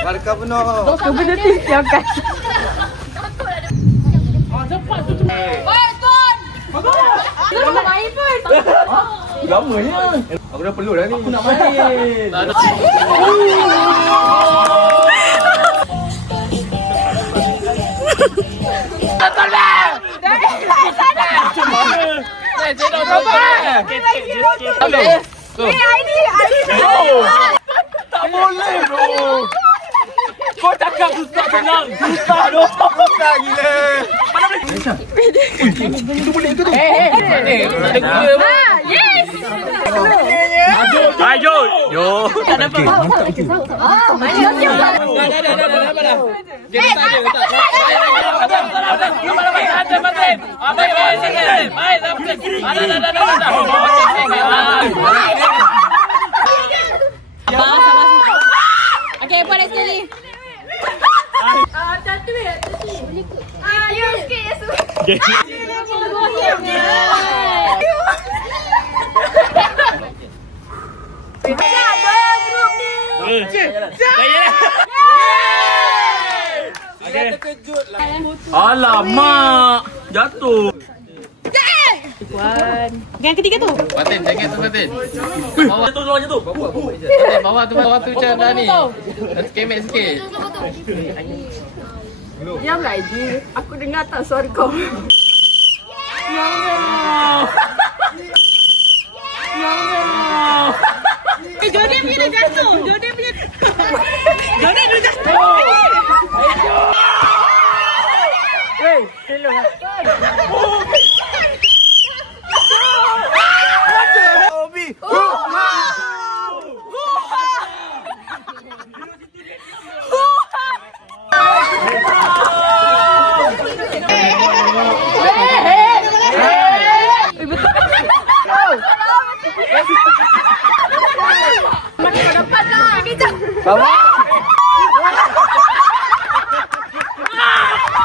Markah penuh. Benda tu siapkan. Cepat tu. Oi, Tun! Bagus! Nak main pun. Lamanya. Aku dah perlu dah ni. Aku nak main. Tolong! Tak boleh bro. Kau cakap susah senang. Susah doh. Susah gila. Mana boleh? Itu boleh ke tu? Tak ada gula. Yes! Ayo. Yo. Tak dapat. Okay, pada sekali. Satu ya, ayo sikit ya, Su. Ada grup ni. Alamak, jatuh. Yang ketiga tu. Batin, jangan tu Batin. Bawah tu, bawah tu. Batin, bawah tu macam dah ni. Kemek sikit. Diam lagi. Aku dengar tak suara kau. Jordan punya dah jatuh. Jordan punya dah jatuh. Hey, hello.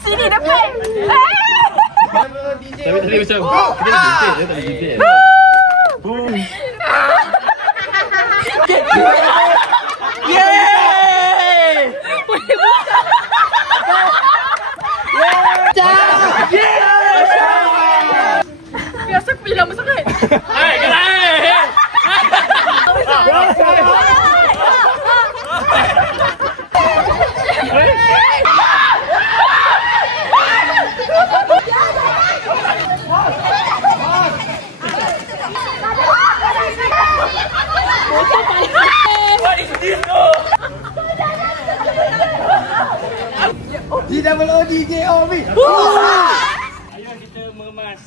Sini depan. Tapi tadi macam kita nak jintik, dia tak jintik. Yeay! Biasa aku pilih lama sangat. Hai, kenal. DOOD JOB. Ayo kita mengemas.